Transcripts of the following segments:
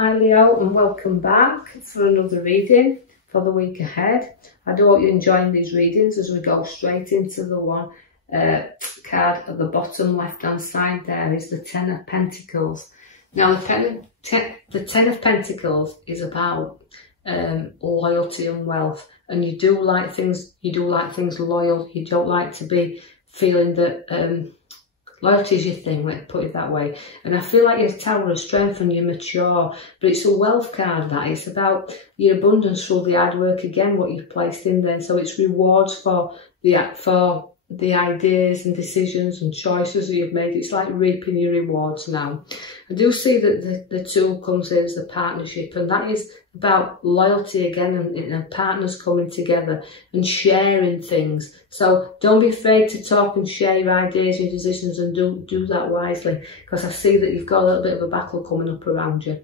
Hi Leo, and welcome back for another reading for the week ahead. I do hope you're enjoying these readings as we go straight into the one card at the bottom left hand side. There is the Ten of Pentacles. Now the Ten of Pentacles is about loyalty and wealth, and you do like things loyal. You don't like to be feeling that loyalty is your thing, let's put it that way. And I feel like you're a tower of strength and you're mature, but it's a wealth card that. It's about your abundance through the hard work, again, what you've placed in there. So it's rewards for the ideas and decisions and choices that you've made. It's like reaping your rewards now. I do see that the tool comes in as the partnership, and that is about loyalty again, and partners coming together and sharing things. So don't be afraid to talk and share your ideas, your decisions, and do that wisely, because I see that you've got a little bit of a battle coming up around you.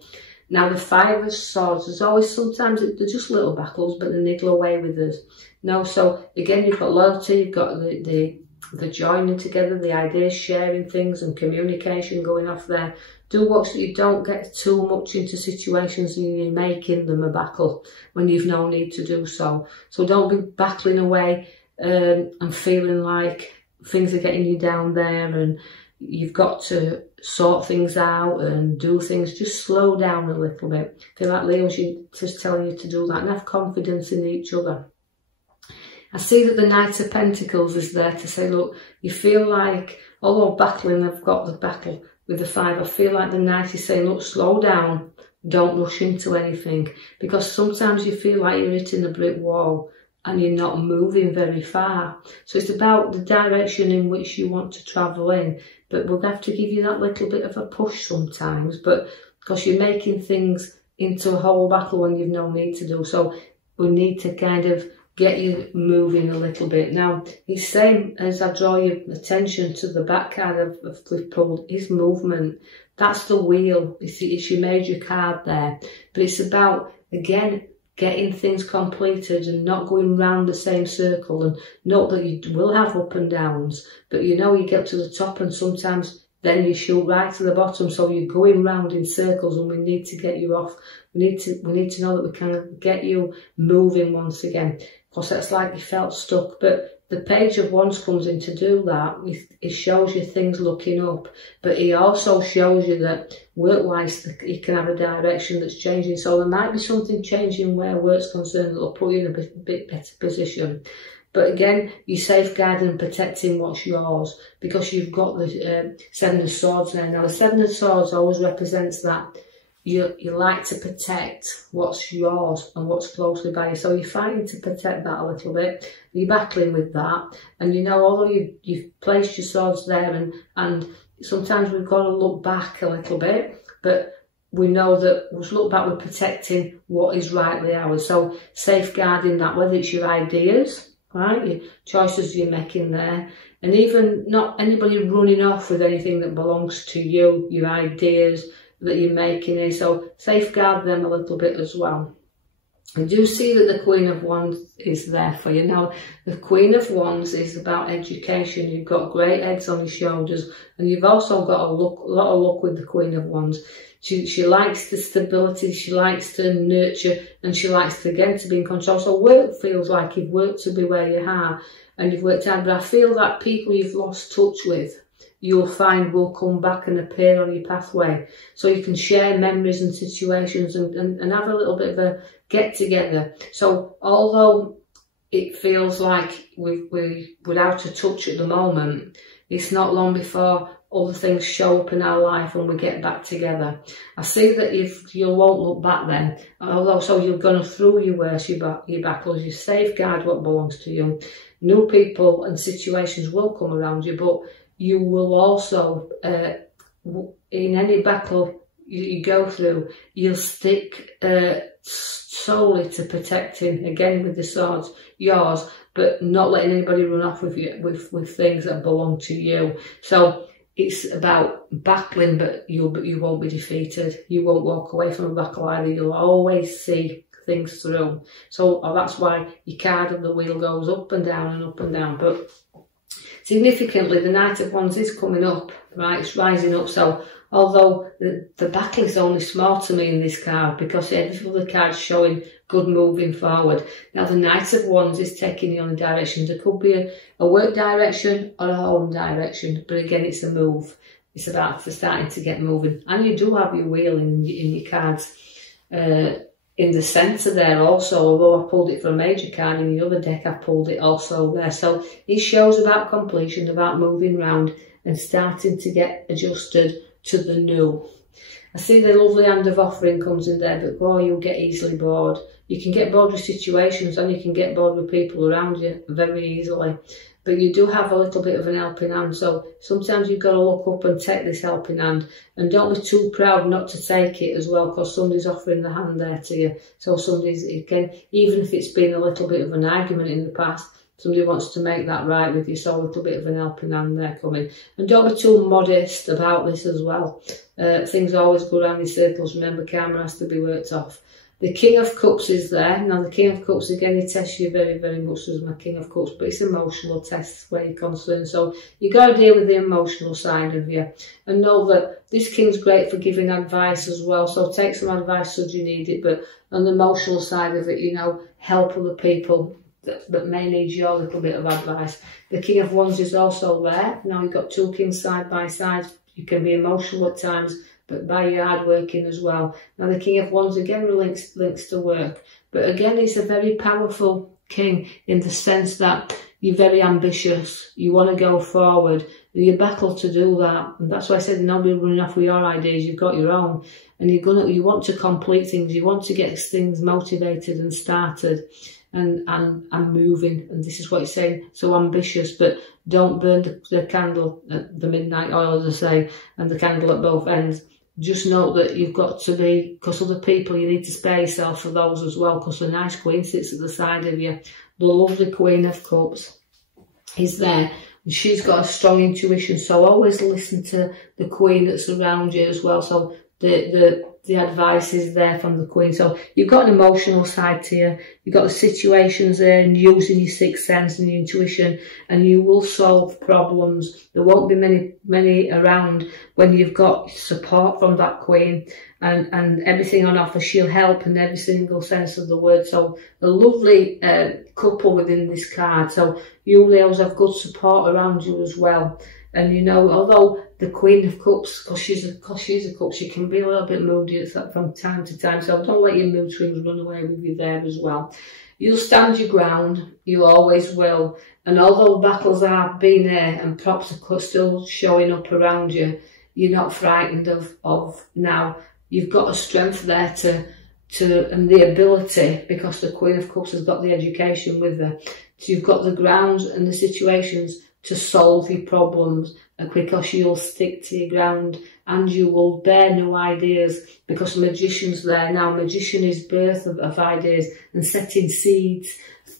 Now the Five of Swords, there's always sometimes they're just little battles, but they niggle away with us. No, so again, you've got loyalty, you've got the joining together, the ideas, sharing things, and communication going off there. Do watch that you don't get too much into situations and you're making them a battle when you've no need to do so. So don't be battling away and feeling like things are getting you down there and you've got to sort things out and do things. Just slow down a little bit. I feel like Leo's just telling you to do that, and have confidence in each other. I see that the Knight of Pentacles is there to say, look, you feel like, although battling, I've got the battle with the Five, I feel like the Knight is saying, look, slow down, don't rush into anything, because sometimes you feel like you're hitting a brick wall and you're not moving very far. So it's about the direction in which you want to travel in, but we'll have to give you that little bit of a push sometimes, but because you're making things into a whole battle when you've no need to do. So we need to kind of get you moving a little bit. Now, it's saying, as I draw your attention to the back card of the pulled, is movement. That's the wheel. It's your major card there. But it's about, again, getting things completed and not going round the same circle. And note that you will have up and downs, but you know you get to the top and sometimes then you shoot right to the bottom. So you're going round in circles, and we need to get you off. We need to know that we can get you moving once again. Because that's like you felt stuck, but the Page of Wands comes in to do that. It shows you things looking up, but it also shows you that work-wise you can have a direction that's changing. So there might be something changing where work's concerned that will put you in a bit better position. But again, you're safeguarding and protecting what's yours, because you've got the Seven of Swords there. Now the Seven of Swords always represents that you like to protect what's yours and what's closely by you. So you're fighting to protect that a little bit. You're battling with that. And you know, although you've placed your swords there, and sometimes we've got to look back a little bit, but we know that we'll look back, we're protecting what is rightly ours. So safeguarding that, whether it's your ideas, right, your choices you're making there, and even not anybody running off with anything that belongs to you, your ideas that you're making it. So safeguard them a little bit as well. I do see that the Queen of Wands is there for you. Now, the Queen of Wands is about education. You've got great heads on your shoulders, and you've also got a lot of luck with the Queen of Wands. She likes the stability, she likes to nurture, and she likes to, again, to be in control. So work feels like you've worked to be where you are, and you've worked hard, but I feel that people you've lost touch with, you'll find will come back and appear on your pathway. So you can share memories and situations and have a little bit of a get together. So although it feels like we're out of touch at the moment, it's not long before other things show up in our life and we get back together. I see that if you won't look back then, although so you're going through your worst, your battles, you safeguard what belongs to you. New people and situations will come around you, but you will also, in any battle you go through, you'll stick solely to protecting, again with the swords, yours, but not letting anybody run off with you with things that belong to you. So it's about battling, but you won't be defeated. You won't walk away from a battle either. You'll always see things through. So that's why your card of the wheel goes up and down and up and down. But significantly, the Knight of Wands is coming up right? It's rising up. So although the battle is only small to me in this card, because every other card's showing good moving forward. Now the Knight of Wands is taking you on a direction. There could be a work direction or a home direction, but again, it's a move. It's about starting to get moving. And you do have your wheel in your cards in the centre there also, although I pulled it for a major card. In the other deck, I pulled it also there. So it shows about completion, about moving round and starting to get adjusted to the new. I see the lovely Hand of Offering comes in there, but boy, you'll get easily bored. You can get bored with situations and you can get bored with people around you very easily. But you do have a little bit of an helping hand, so sometimes you've got to look up and take this helping hand. And don't be too proud not to take it as well, because somebody's offering the hand there to you. So somebody's, again, even if it's been a little bit of an argument in the past, somebody wants to make that right with you, so a little bit of an helping hand there coming. And don't be too modest about this as well. Things always go around in circles. Remember, karma has to be worked off. The King of Cups is there. Now, the King of Cups, again, he tests you very, very much as my King of Cups, but it's emotional tests where you're concerned. So you've got to deal with the emotional side of you. And know that this King's great for giving advice as well. So take some advice should you need it. But on the emotional side of it, you know, help other people that may need your little bit of advice. The King of Wands is also there. Now, you've got two kings side by side. You can be emotional at times, but by your hard working as well. Now the King of Wands again links to work, but again he's a very powerful king in the sense that you're very ambitious, you want to go forward, and you battle to do that. And that's why I said nobody running off with your ideas, you've got your own, and you want to complete things, you want to get things motivated and started and moving. And this is what he's saying, so ambitious, but don't burn the candle at the midnight oil, as I say, and the candle at both ends. Just note that you've got to be, because other people, you need to spare yourself for those as well, because the nice Queen sits at the side of you. The lovely Queen of Cups is there. And she's got a strong intuition, so always listen to the Queen that's around you as well. So the advice is there from the Queen. So you've got an emotional side to you. You've got the situations there and using your sixth sense and your intuition, and you will solve problems. There won't be many around when you've got support from that Queen and everything on offer. She'll help in every single sense of the word. So a lovely couple within this card. So you Leos have good support around you as well. And you know, although the Queen of Cups, because she's a cup, she can be a little bit moody from time to time. So don't let your mood swings run away with you there as well. You'll stand your ground, you always will. And although battles are being there and props are still showing up around you, you're not frightened of now. You've got a strength there and the ability, because the Queen of Cups has got the education with her. So you've got the grounds and the situations to solve your problems, because you'll stick to your ground and you will bear new ideas, because the magician's there. Now, magician is birth of ideas and setting seeds,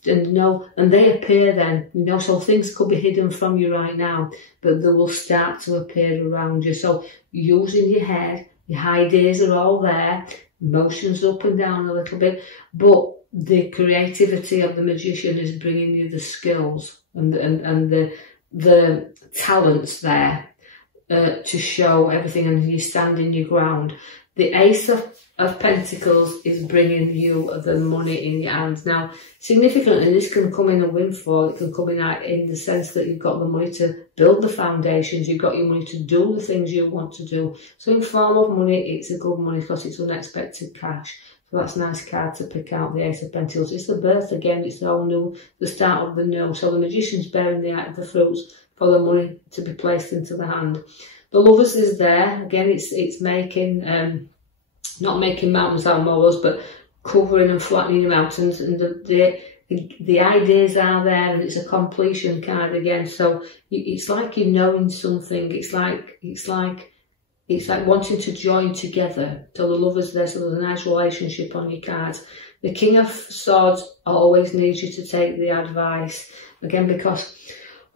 and they appear then, so things could be hidden from you right now, but they will start to appear around you. So using your head, your ideas are all there, emotions up and down a little bit, but the creativity of the magician is bringing you the skills and the talents there to show everything, and you stand in your ground. The Ace of Pentacles is bringing you the money in your hands. Now, significantly, this can come in a windfall. It can come in the sense that you've got the money to build the foundations. You've got your money to do the things you want to do. So in form of money, it's a good money because it's unexpected cash. So that's a nice card to pick out, the Ace of Pentacles. It's the birth again. It's the whole new, the start of the new. So the magician's bearing the fruits for the money to be placed into the hand. The Lovers is there. Again, it's making, not making mountains out of molehills, but covering and flattening the mountains. And the ideas are there, and it's a completion card again. So it's like you're knowing something. It's like wanting to join together. So the Lovers there, so there's a nice relationship on your cards. The King of Swords always needs you to take the advice. Again, because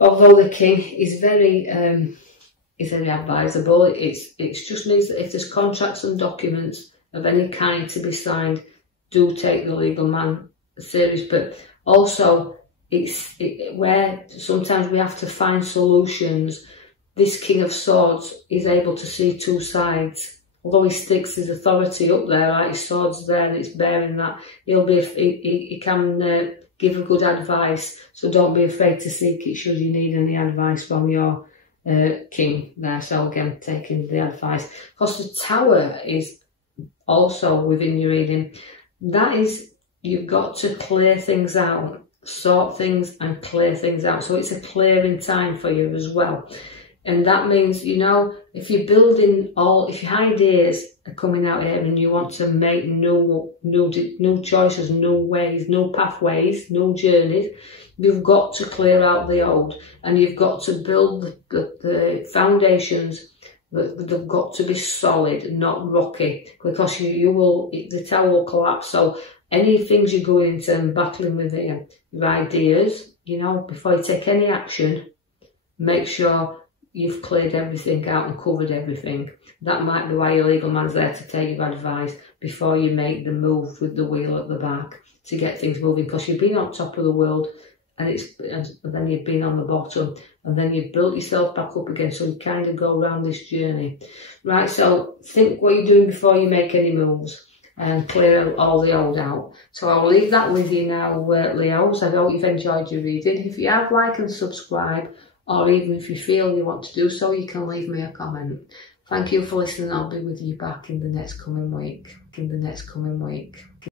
although the King is very advisable, it just means that if there's contracts and documents of any kind to be signed, do take the legal man serious. But also, where sometimes we have to find solutions this King of Swords is able to see two sides. Although he sticks his authority up there, like his sword's there and it's bearing that, he can give a good advice. So don't be afraid to seek it should you need any advice from your king there. So again, taking the advice. Because the Tower is also within your reading. That is, you've got to clear things out, sort things and clear things out. So it's a clearing time for you as well. And that means, you know, if you're building if your ideas are coming out here and you want to make new choices, new ways, new pathways, new journeys, you've got to clear out the old, and you've got to build the foundations. They've got to be solid, not rocky, because the tower will collapse. So any things you're going into and battling with here, your ideas, you know, before you take any action, make sure you've cleared everything out and covered everything. That might be why your legal man's there, to take your advice before you make the move with the wheel at the back to get things moving, because you've been on top of the world and then you've been on the bottom, and then you've built yourself back up again. So you kind of go around this journey. Right, so think what you're doing before you make any moves and clear all the old out. So I'll leave that with you now, Leos. I hope you've enjoyed your reading. If you have, like and subscribe, or even if you feel you want to do so, you can leave me a comment. Thank you for listening. I'll be with you back in the next coming week.